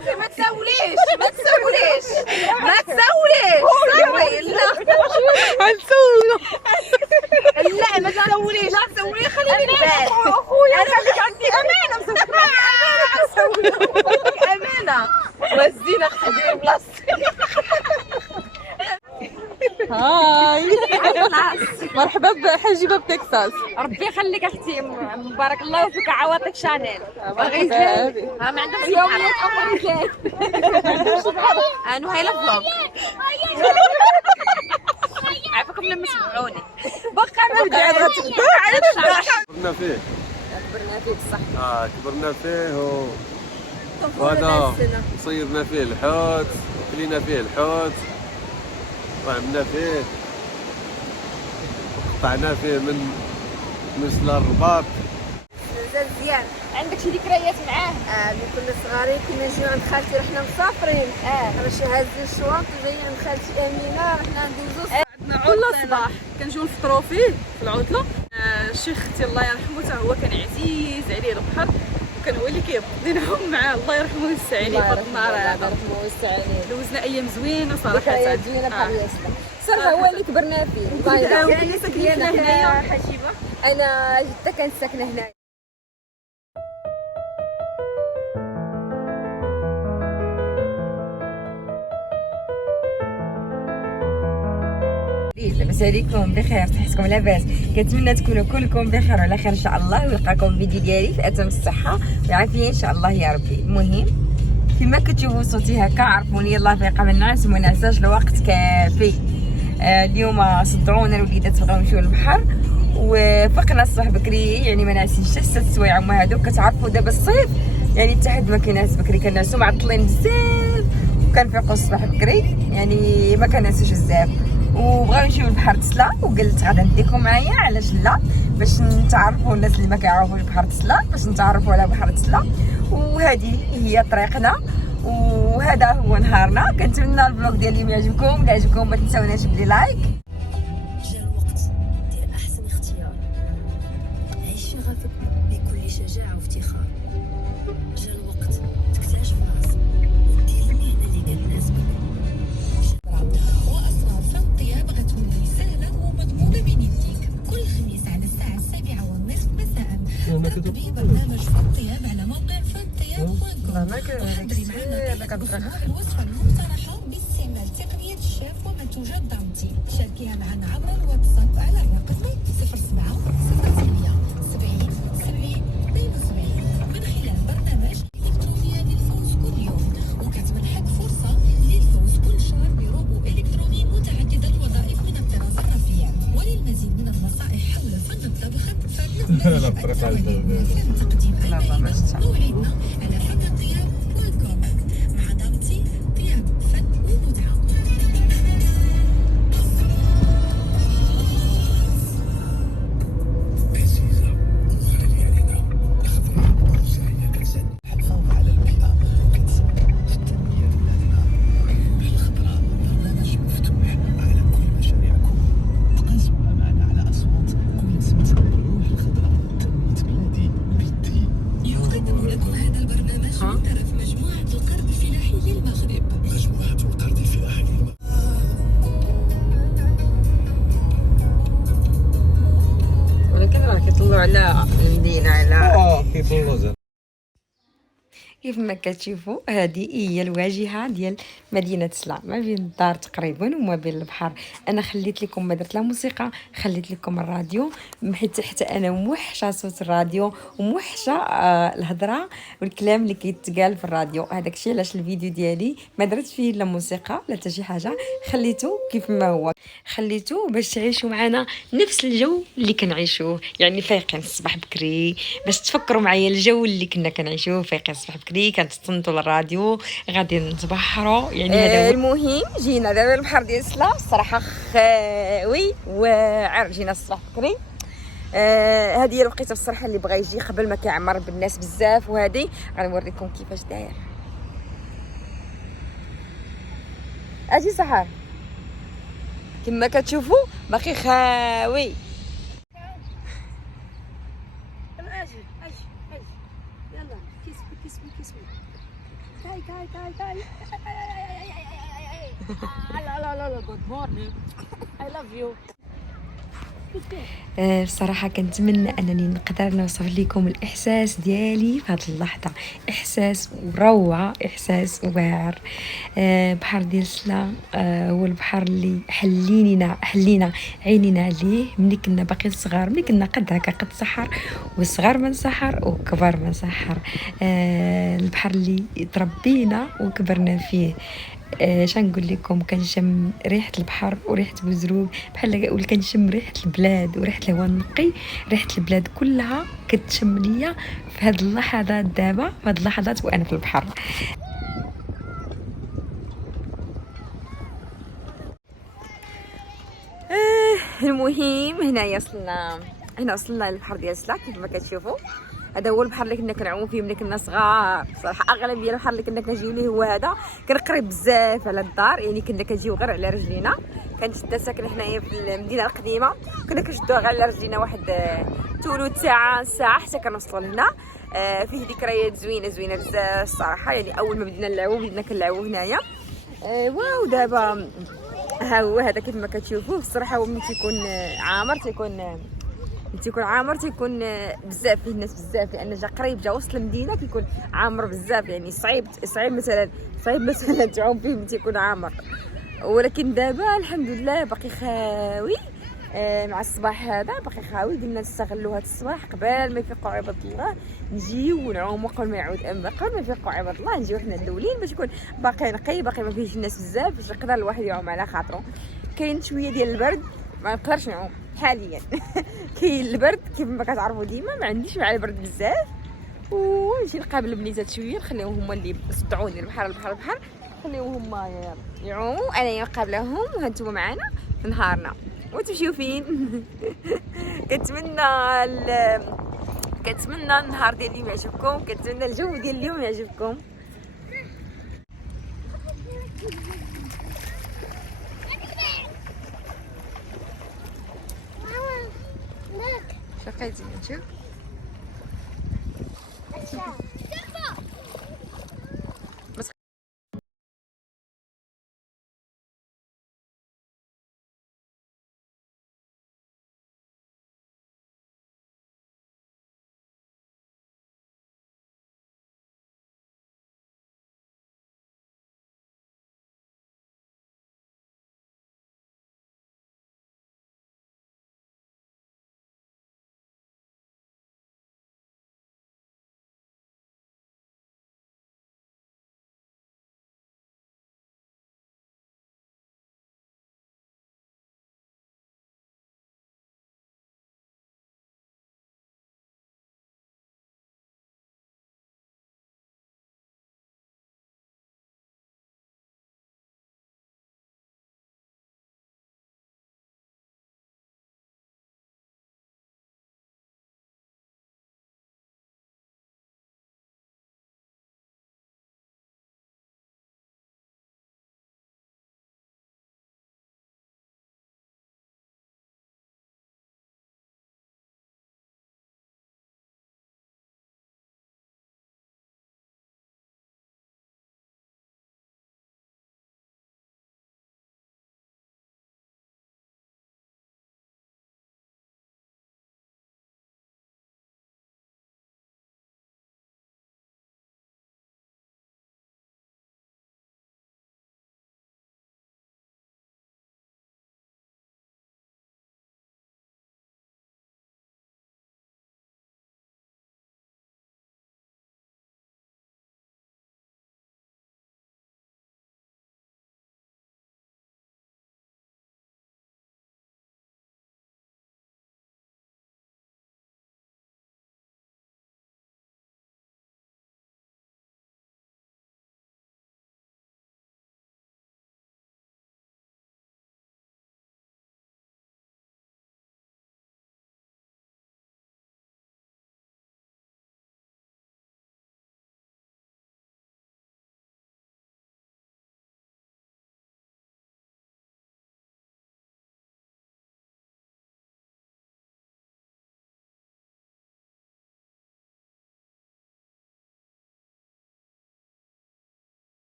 شوفي ما تسوليش صافي. لا غنسولو. لا ما تسوليش خليني نبان اخويا خليك عندي امانه امانه وزينا اختي ديري بلاصتي. هاي مرحبا بحجيبه بتكساس. ربي يخليك اختي مبارك الله فيك عواطف شانيل. مرحبا. ما عندهمش يوميات امريكان. انا هايله فلوق. عافاكم لما سمعوني. بقى انا قاعد غتخدع. كبرنا فيه بصح. كبرنا فيه وهذا صيرنا فيه الحوت وكلينا فيه الحوت وعملنا فيه وقطعنا فيه من مثل الرباط. مزيان. عندك شي ذكريات معاه؟ ملي كنا صغارين كنا نجيو عند خالتي رحنا مسافرين باش هازين الشواط وجايين عند خالتي امينه رحنا ندوزو كل صباح كنجيو نفطروا فيه في العطله. شي اختي الله يرحمه حتى هو كان عزيز عليه البحر وكان هو اللي كيقضيناهم معاه. الله يرحمه ويوسع عليه في النهار هذا. الله يرحمه ويوسع عليه. دوزنا ايام زوينه صراحه. ذكريات زوينه بحال ياسر. صراحه هو اللي كبرنا فيه. وكنا ساكنين هنايا حشيبه. انا جده كانت ساكنه هنايا. لاباس عليكم بخير صحتكم لاباس. كنتمنى تكونوا كلكم بخير وعلى خير ان شاء الله ويلقاكم فيديو ديالي في اتم الصحه والعافيه ان شاء الله يا ربي. المهم كما كتشوفوا صوتي هكا عرفوني يلاه فايقه من النعاس وما نعساش الوقت كافي. اليوم صدعونا الوليدات بغاو نمشيو للبحر وفقنا الصباح بكري يعني ما نعسينش 6 سوايع هما هادو. كتعرفوا دابا الصيف يعني حتى حد ما كينعس بكري كنعسو معطلين بزاف وكنفيقوا الصباح بكري يعني ما كنعسوش بزاف. وبغاو نمشيو للبحر تسلا وقلت غادا نديكم معايا علاش لا باش نتعرفوا الناس اللي ما كيعرفوش بحر تسلا باش نتعرفوا على بحر تسلا. وهذه هي طريقنا وهذا هو نهارنا. كنتمنى الفلوق ديال اليوم يعجبكم. الا عجبكم ما تنساوناش بلي لايك. جا الوقت دير احسن اختيار. عيش شغفك بكل شجاعه وافتخار. جا الوقت تكتشف راسك ودير المهنه اللي تناسبك. واسرار فن الطياب غتولي سهله ومضمونه بين يديك. كل خميس على الساعه 7:30 مساء راقبي برنامج فن الطياب على موقع فنطياب.com. وحضري معنا الوصفه المقترحه باستعمال تقنيه الشيف ومنتوجات دانتي. شاركيها معنا عبر الواتساب على الرقم 07 08 70 70 72 من خلال برنامج الكترونيه للفوز كل يوم. وكتمنحك فرصه للفوز كل شهر بروبو الكتروني متعدد الوظائف من الطراز الرفيع. وللمزيد من النصائح حول فن الطبخ فلنبلغ أكثر من تقديم المائدة. موعدنا على فنطياب.com مع دانتي طياب فن ومتعة. عزيزة وغالية علينا نخدم فرصة هي كتساعدنا نحافظوا على البيئة وكتساهم في التنمية ديالنا. الخضراء برنامج مفتوح على كل مشاريعكم. تقاسموها معنا على أصوات كل سبت. روح الخضراء تنمية بلادي بيدي. يقدم لكم هذا البرنامج من طرف مجموعة القرض الفلاحي للمغرب. مجموعة القرض الفلاحي للمغرب. ولكن راه كيطلعوا على المدينه على كيطلعوا كيف ما كتشوفوا. هذه هي الواجهه ديال مدينه سلا ما بين الدار تقريبا وما بين البحر. انا خليت لكم ما درت لا موسيقى خليت لكم الراديو حتى انا موحشه صوت الراديو وموحشه الهضره والكلام اللي كيتقال في الراديو. هذاك الشيء علاش الفيديو ديالي ما درت فيه لا موسيقى لا حتى شي حاجه. خليته كيف ما هو خليته باش تعيشوا معنا نفس الجو اللي كنعيشوه يعني فايقين الصباح بكري باش تفكروا معايا الجو اللي كنا كنعيشوه فايقين الصباح بكري كنتصنتوا للراديو غادي نتبحروا يعني هذا هو. المهم جينا دابا البحر ديال سلا الصراحه خاوي واعر. جينا الصباح بكري. هذه هي الوقيته بصراحه اللي بغى يجي قبل ما كيعمر بالناس بزاف. وهذه غنوريكم كيفاش داير. اجي سحر كما كتشوفوا باقي خاوي. اجي يلا كيسبي بصراحة كنتمنى أنني نقدر نوصف لكم الإحساس ديالي في هذه اللحظة. إحساس وروعة، إحساس واعر. بحر ديال سلا هو البحر اللي حلينا عينينا عليه ملي كنا باقي صغار، ملي كنا قد هكا قد سحر، وصغار من سحر وكبار من سحر. البحر اللي تربينا وكبرنا فيه. شنقول لكم، كنشم ريحه البحر وريحه بوزروق، بحال كنشم ريحه البلاد وريحه الهواء النقي. ريحه البلاد كلها كتشم ليا في هاد اللحظات دابا، في هاد اللحظات وانا في البحر. المهم هنا وصلنا للبحر ديال سلا كيف ما كتشوفوا. هذا هو البحر اللي كنا كنعوموا فيه ملي كنا صغار. بصراحه اغلبيه البحر اللي كنا كنجيو ليه هو هذا، كان قريب بزاف على الدار، يعني كنا كنجيو غير على رجلينا. كانت جده ساكنه هنايا في المدينه القديمه، كنا كنشدوها غير على رجلينا واحد ثلث ساعه حتى كنوصلوا لهنا. فيه ذكريات زوينه بزاف الصراحه. يعني اول ما بدينا نلعبوا كنلعبوا هنايا. واو دابا ها هو هذا كيف ما كتشوفوه. الصراحه هو ملي تيكون عامر تيكون بزاف فيه الناس بزاف، لان جا قريب، جا وسط المدينه، كيكون عامر بزاف. يعني صعيب مثلا تعوم فيه ملي تيكون عامر. ولكن دابا الحمد لله باقي خاوي. مع الصباح هذا باقي خاوي. قلنا نستغلوا هذا الصباح قبل ما يفيقوا عباد الله، نجيو ونعوموا قبل ما يفيقوا عباد الله. نجيو حنا الاولين باش يكون باقي نقي، باقي ما فيهش الناس بزاف، باش يقدر الواحد يعوم على خاطره. كاين شويه ديال البرد، ما نقدرش نعوم حاليا. كاين البرد كيف ما كتعرفوا ديما، ما عنديش مع البرد بزاف. ونمشي نقابل البنيتات شويه، نخليهم هما اللي يصدعوني البحر، خليهم هما يعوموا، انا نقابلهم وهانتوما معانا في نهارنا. وتمشيو فين؟ كنتمنى النهار ديال اليوم يعجبكم، كنتمنى الجو ديال اليوم يعجبكم. شقيتي نشوف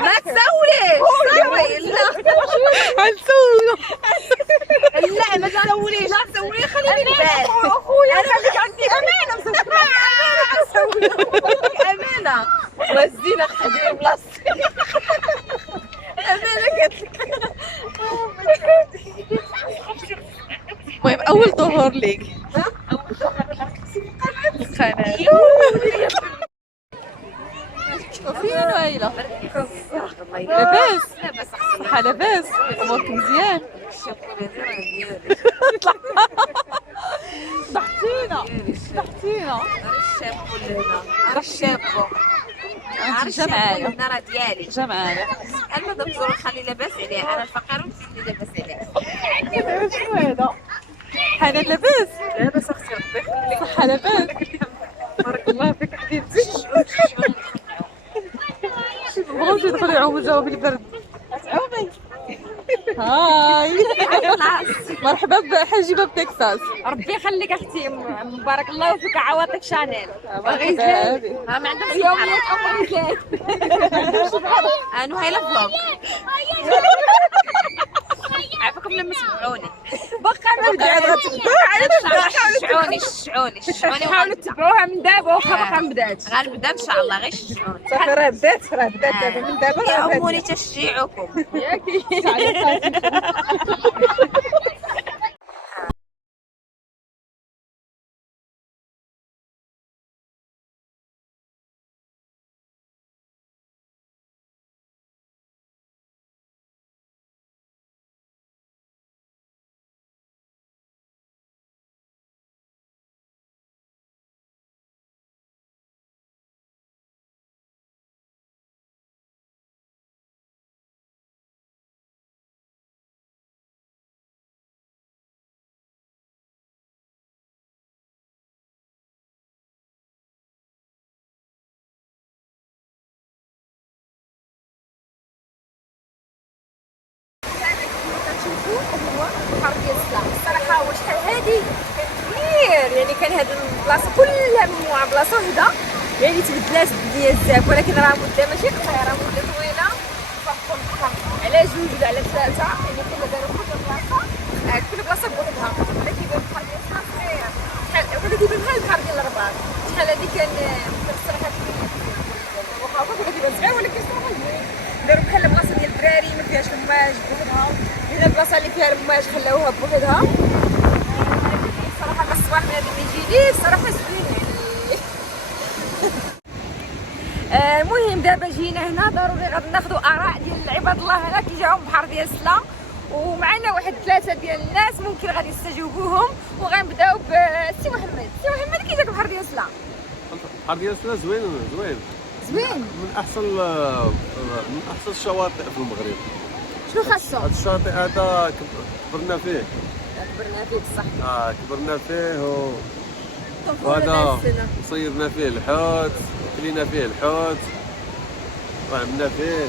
ما تسوليش صافي لا غنسولو لا ما تسوليش لا تسولي خليني نبان اخويا خليك عندي امانه مسكره امانه وزينا خدي بلاصتي امانه قالت لك. المهم اول ظهور ليك وفين ويلا لاباس صحة لاباس امورك مزيان ضحكتينا الشابو جا معايا راه ديالي جا معايا انا دابا نخلي لاباس عليه انا الفقير وانت اللي لاباس عليه شنو هذا حنان لاباس لاباس اختي ربي يخليك صحة لاباس بارك الله فيك حبيبتي بغاوش يدخلوا يعوموا الجو بالبرد هاي مرحبا بحجيبه بتكساس ربي يخليك اختي مبارك الله فيك عواطف شانيل مرحبا ما عندهم يوميات امي زين انا هايله فلوق عافاكم لما تبعوني شعوني حاولوا تتبعوها من دابا واخا باقا بدات غنبدا ان شاء الله غير شجعوني صافي راه بدات دابا من دابا راه يهمني تشجيعكم كنشوفو هو البحر ديال السلام الصراحه هو شحال هادي كان كبير يعني كان هاد البلاصه كلها مجموعه بلاصه وحده يعني تبدلات بدية بزاف ولكن راه مده ماشي قصيره راه مده طويله فوق البحر على جوج ولا على ثلاثه يعني كنا داروا كل بلاصه كل بلاصه بوحدها ولا كيبان البحر ديال السلام صغير شحال ولا كيبان بحال البحر ديال الرباط شحال هادي كان الصراحه وخا ولا كيبان صغير ولكن صراحه زوين داروا بحال البلاصه ديال الدراري ما فيهاش الماج بوحدها هنا البلاصه اللي فيها الماج خلاوها بوحدها صراحه الصباح هذا اللي يجي صراحه زوين يعني المهم دابا جينا هنا ضروري غادي ناخذوا اراء ديال عباد الله هنا كي جاو البحر ديال السلا ومعنا واحد 3 ديال الناس ممكن غادي نستجوبوهم وغنبداو بسي محمد. سي محمد كي جاك البحر ديال السلا؟ البحر ديال السلا زوين زوين من احسن الشواطئ في المغرب. شنو خاصو؟ هذا الشاطئ هذا كبرنا فيه كبرنا فيه بصح كبرنا فيه وهذا صيرنا فيه الحوت كلينا فيه الحوت وعملنا فيه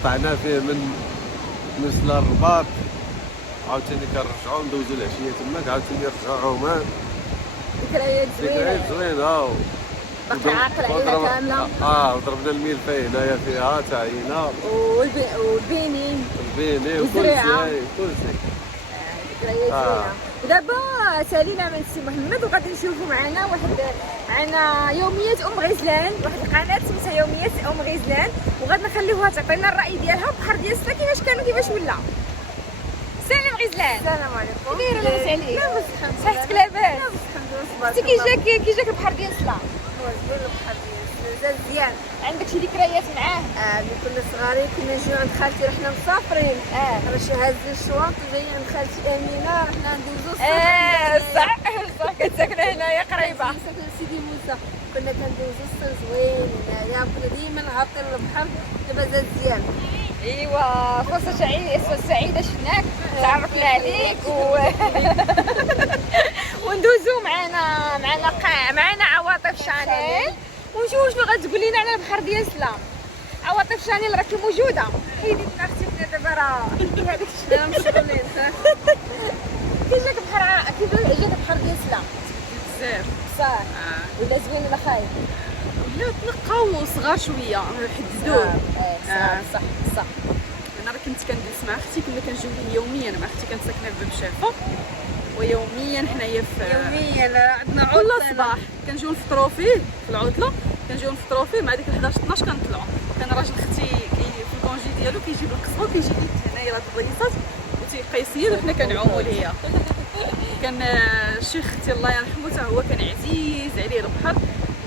قطعنا فيه من سلا الرباط عاوتاني كنرجعو ندوزو العشيه تماك عاوتاني نرجعو عمان. ذكريات ذكريات زوينه باقي عاقل عليها كامله. وضربنا الميلفي هنايا فيها تعينا والبينين والزريعه كلشي ذكريات زوينه. ودابا سالينا من سي محمد وغادي نشوفوا معنا معنا يوميات ام غزلان واحد القناه سميتها يوميات ام غزلان وغادي نخليوها تعطينا الراي ديالها البحر ديال السلا كيفاش كانوا كيفاش ولا. سلام غزلان. السلام عليكم. كي دايره لاباس عليك؟ لاباس الحمد لله. صحتك لاباس؟ لاباس الحمد لله. كي جاك البحر ديال السلا؟ زوين البحر ديال السلا مزيان. عندك شي ذكريات معاه؟ ملي كنا صغارين كنا نجيو عند خالتي رحنا مسافرين باش هاز الشواط وجايين عند خالتي امينه رحنا ندوزو صح كنساكنه هنايا قريبه ساكنه سيدي موسى كنا كندوزو الصيف زوين هنايا كنا ديما غاطين البحر دابا زاد مزيان. ايوا فرصه سعيده شفناك تعرفنا عليك وندوزو معنا عواطف شانيل ونشوفوا شنو غتقول لنا على البحر ديال السلام. عواطف شانيل راكي موجوده حيدي لنا اختي دابا راه هذاك الشيء انا مشغولين. كي جاك البحر ديال السلام؟ بزاف صح ولا زوين ولا خايب؟ ولا تنقاو صغار شويه حددوه. صح صح. انا راه كنت كندوز مع اختي، كنا كنجيو يوميا مع اختي، كانت ساكنه في باب شافه، ويوميا حنايا في يوميا عندنا كل عطلة. صباح كنجيو نفطروا فيه في العطله، كنجيو نفطروا فيه مع ديك 11 12 كنطلعوا. كان راجل اختي في الكونجي ديالو كيجيب القصبه وكيجي هنايا راه البلايصات وتيبقى يسير وحنا كنعوموا ليا. كان شيخ اختي الله يرحمه حتى هو كان عزيز عليه البحر،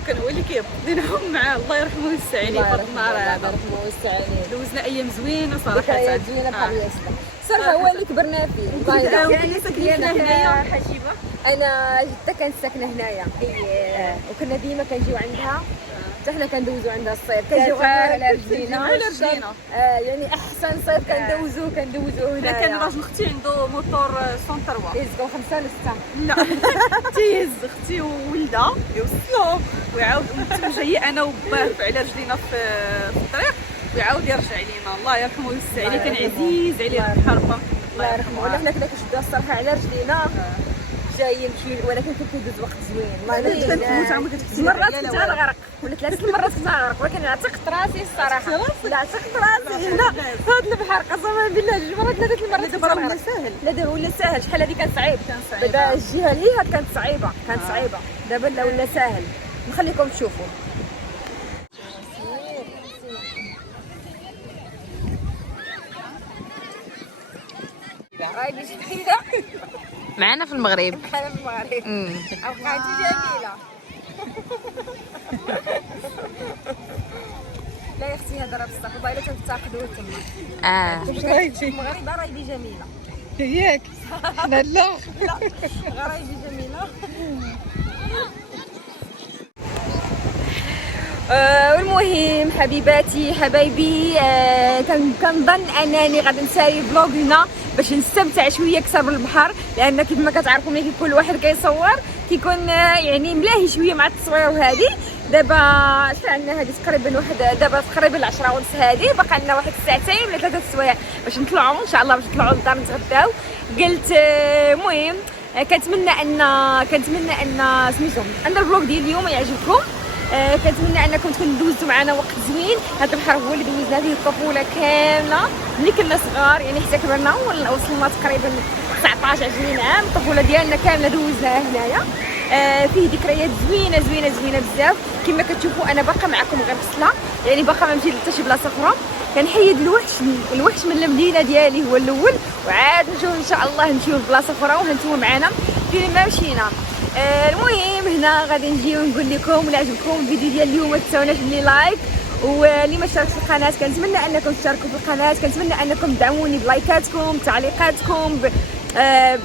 وكان هو اللي كيبقى نعوم معاه الله يرحمه ويوسع عليه في النهار هذا. الله يرحمه ويوسع عليه. دوزنا ايام زوينه صراحه. ذكريات زوينه بحال ياسر. صراحه هو اللي كبرنا فيه. يعني ساكنين هنايا حشيبه. انا جدة كانت ساكنه هنايا وكنا ديما كنجيو عندها حتى حنا كندوزو عندها الصيف، كنجيو غير على رجلينا على رجلينا. يعني احسن صيف كندوزو لا هنايا. كان راجل اختي عنده موتور سونتروا يزقوا 5 ولا 6. لا تيهز اختي وولدها يوصلوه ويعاود وانتم جايه انا وباه على رجلينا في الطريق ويعاود يرجع لينا الله يرحمه ويوسع عليه. كان عزيز عليه البحر الله يرحمه. ولا حنا كنا كنشدوها الصراحه على رجلينا جايين نمشيو، ولكن كان كيدوز وقت زوين. مرات كنت غنغرق ولا 3 مرات كنت غنغرق، ولكن عتقت راسي الصراحه. لا عتقت راسي هنا في هذا البحر قسما بالله 2 مرات 3 مرات. دابا ولا ساهل. لا دابا ولا ساهل. شحال هذه كان صعيب. دابا الجهه اللي هي كانت صعيبه دابا لا ولا ساهل. نخليكم تشوفوا. راهي جديده معنا في المغرب. بحال المغرب. اوقاتي جميله. لا يا اختي هذا راه بصح وبايله تنفتقدوه تما. المغرب راهي جميله. ياك حنا لا غرايبي جميله. والمهم حبيباتي حبايبي كنظن انني غادي نسالي فلوغنا باش نستمتع شويه اكثر بالبحر، لان كيف ما كتعرفوا ملي كيكون الواحد كيصور كيكون يعني ملاهي شويه مع التصوير. وهذه دابا شحال عندنا هذه تقريبا دابا تقريبا 10 ونص. هذه باقا لنا واحد 2 ولا 3 سوايع باش نطلعوا ان شاء الله، باش نطلعوا للدار نتغداو. قلت المهم كنتمنى ان سميتو ان الفلوغ ديال اليوم يعجبكم. كنتمنى انكم تكونوا دوزتوا معنا وقت زوين. هذا البحر هو اللي دوزنا فيه الطفوله كامله ملي كنا صغار، يعني حتى كبرنا وصلنا تقريبا 19 20 عام. الطفوله ديالنا كامله دوزناها هنايا. فيه ذكريات زوينه بزاف. كما كتشوفوا انا باقا معكم غير بسلا، يعني باقا ما مشيت حتى شي بلاصه اخرى. كنحيد الوحش من المدينه ديالي هو الاول، وعاد نشوف ان شاء الله نمشيو لبلاصه اخرى وهانتوما معنا فين ما مشينا. المهم هنا غادي نجي ونقول لكم ولا عجبكم الفيديو ديال اليوم ما تنساوناش لي لايك، واللي ما اشتركش في القناه كنتمنى انكم تشتركوا في القناه. كنتمنى انكم تدعموني بلايكاتكم تعليقاتكم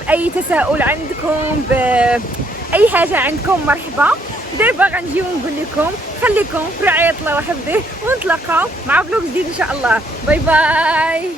باي تساؤل عندكم باي حاجه عندكم مرحبا. دابا غنجي ونقول لكم خليكم في رعايه الله وحفظه، ونتلاقاو مع فلوق جديد ان شاء الله. باي باي.